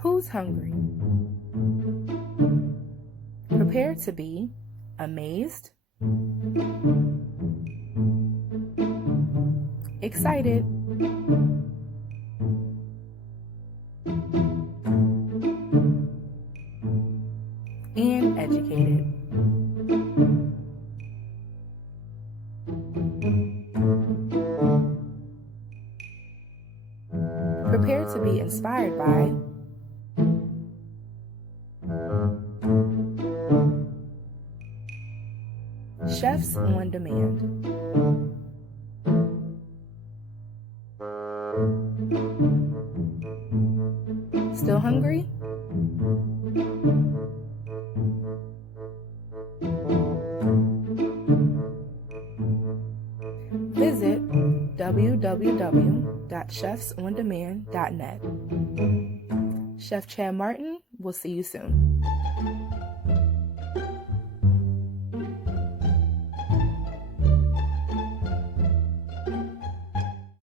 Who's hungry? Prepare to be amazed, excited, and educated. Prepare to be inspired by Chefs on Demand. Still hungry? Visit www.chefsondemand.net. Chef Chad Martin will see you soon.